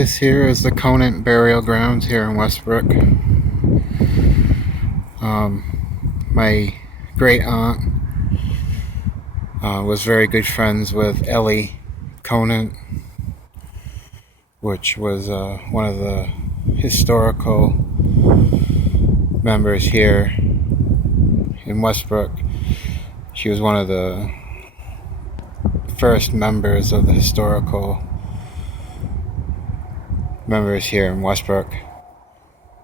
This here is the Conant burial grounds here in Westbrook. My great aunt was very good friends with Ellie Conant, which was one of the historical members here in Westbrook. She was one of the first members of the historical members here in Westbrook.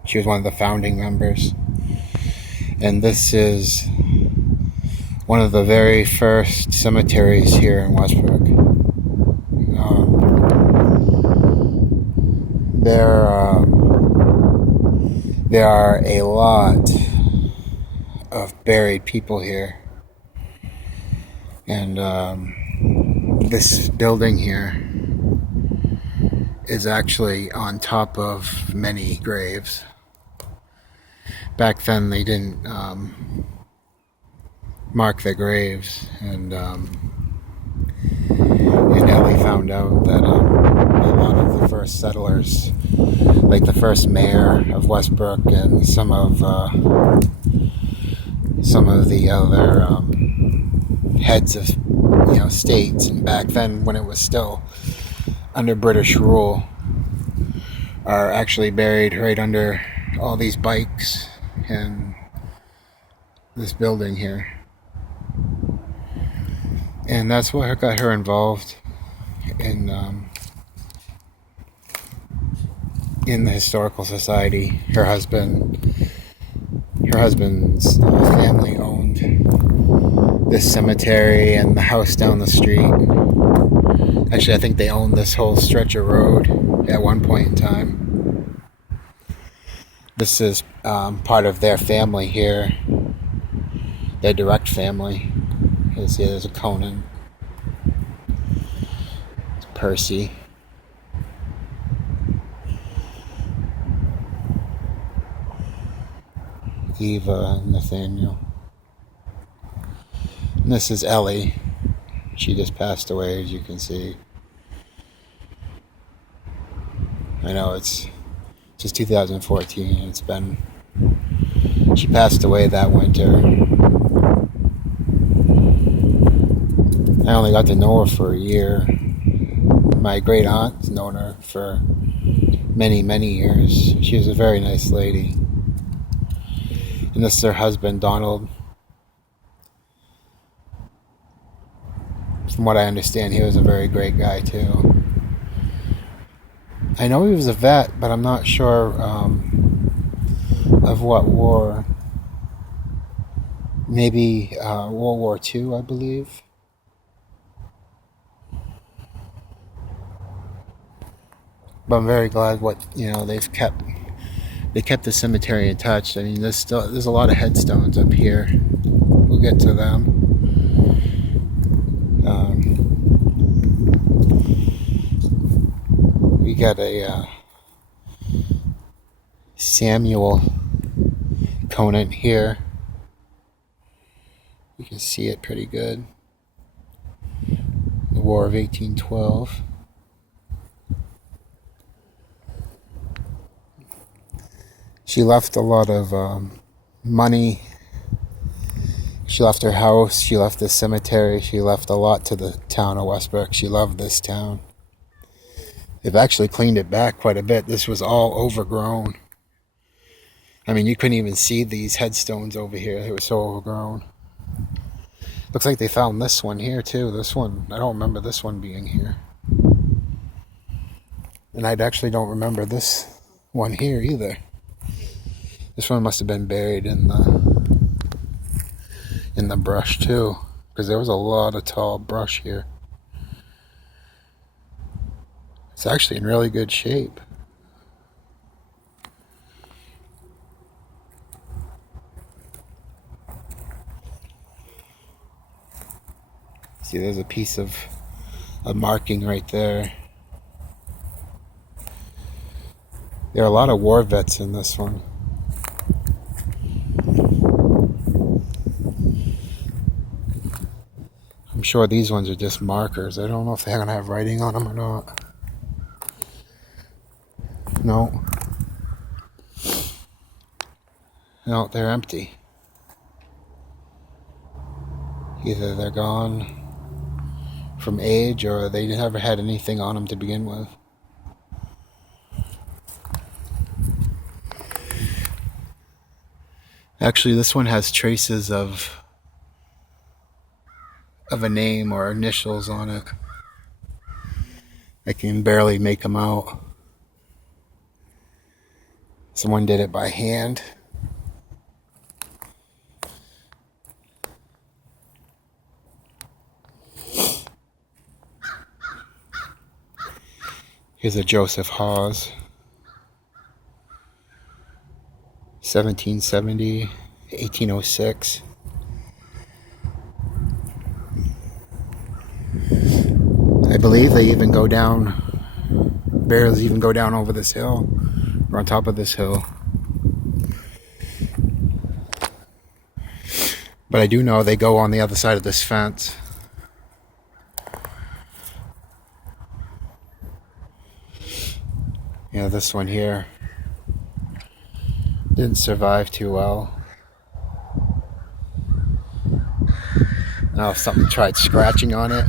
She was one of the founding members. And this is one of the very first cemeteries here in Westbrook. There are a lot of buried people here. And this building here is actually on top of many graves. Back then they didn't mark the graves, and Ellie found out that a lot of the first settlers, like the first mayor of Westbrook and some of the other heads of states, and back then when it was still under British rule, are actually buried right under all these bikes in this building here. And that's what got her involved in the historical society. Her husband's family owned this cemetery and the house down the street. Actually, I think they owned this whole stretch of road at one point in time. This is part of their family here, their direct family. There's a Conant. It's Percy. Eva and Nathaniel. And this is Ellie. She just passed away, as you can see. I know it's just 2014. She passed away that winter. I only got to know her for a year. My great aunt's known her for many, many years. She was a very nice lady. And this is her husband, Donald. From what I understand, he was a very great guy too. I know he was a vet, but I'm not sure of what war. Maybe World War II, I believe. But I'm very glad they kept the cemetery untouched. I mean, there's a lot of headstones up here. We'll get to them. We got a Samuel Conant here. You can see it pretty good. The War of 1812. She left a lot of money. She left her house. She left the cemetery. She left a lot to the town of Westbrook. She loved this town. They've actually cleaned it back quite a bit. This was all overgrown. I mean, you couldn't even see these headstones over here. They were so overgrown. Looks like they found this one here too. This one, I don't remember this one being here. And I actually don't remember this one here either. This one must have been buried in the brush too, because there was a lot of tall brush here. It's actually in really good shape. See, there's a piece of a marking right there. There are a lot of war vets in this one. I'm sure these ones are just markers. I don't know if they're going to have writing on them or not. No. No, they're empty. Either they're gone from age or they never had anything on them to begin with. Actually, this one has traces of a name or initials on it. I can barely make them out. Someone did it by hand. Here's a Joseph Hawes. 1770, 1806. I believe they even go down, barrels even go down over this hill, or on top of this hill. But I do know they go on the other side of this fence. Yeah, this one here didn't survive too well. I don't know if something tried scratching on it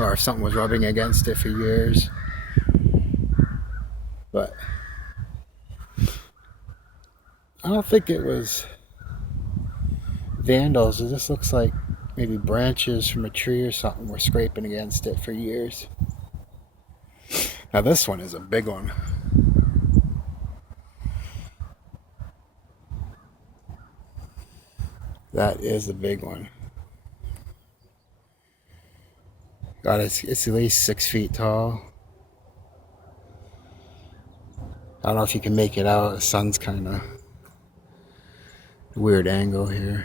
or if something was rubbing against it for years. But I don't think it was vandals. It just looks like maybe branches from a tree or something were scraping against it for years. Now this one is a big one. That is a big one. God, it's at least 6 feet tall. I don't know if you can make it out. The sun's kind of weird angle here.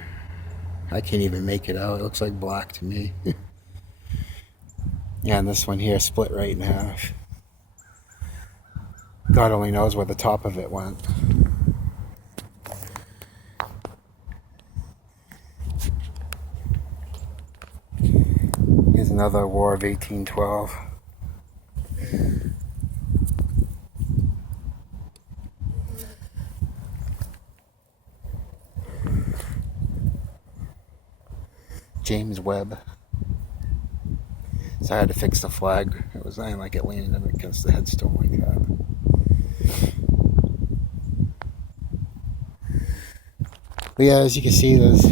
I can't even make it out. It looks like black to me. Yeah, and this one here split right in half. God only knows where the top of it went. Here's another War of 1812. James Webb. So I had to fix the flag. It was I didn't like it leaning against the headstone like that. But yeah, as you can see, there's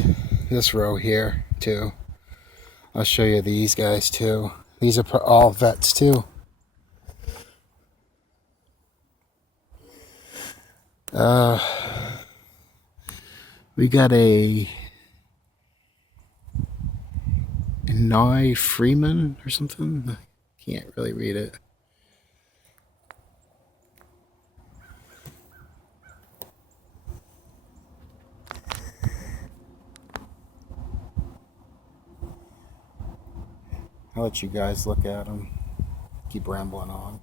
this row here too. I'll show you these guys too. These are all vets too. We got a Nye Freeman or something. I can't really read it. I'll let you guys look at them. Keep rambling on.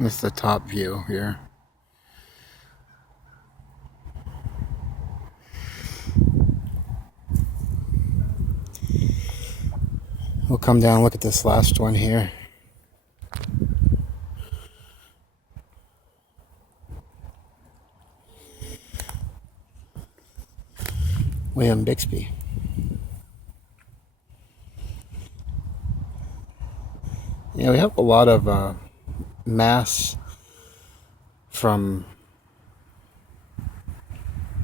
This is the top view here. We'll come down and look at this last one here. William Bixby. Yeah, we have a lot of mass from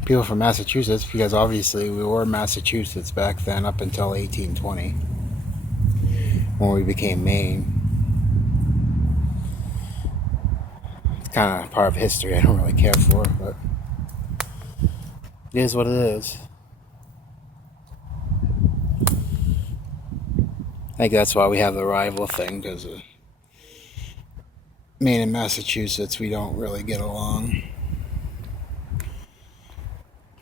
people from Massachusetts because obviously we were Massachusetts back then up until 1820 when we became Maine. It's kind of part of history I don't really care for, but it is what it is. think that's why we have the rival thing, because Maine and Massachusetts, we don't really get along.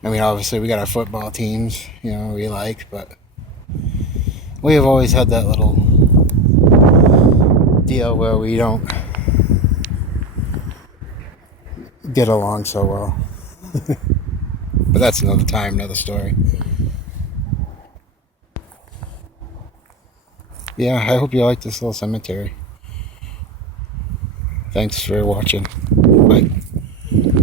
I mean, obviously, we got our football teams, we like, but we have always had that little deal where we don't get along so well. But that's another time, another story. Yeah, I hope you like this little cemetery. Thanks for watching. Bye.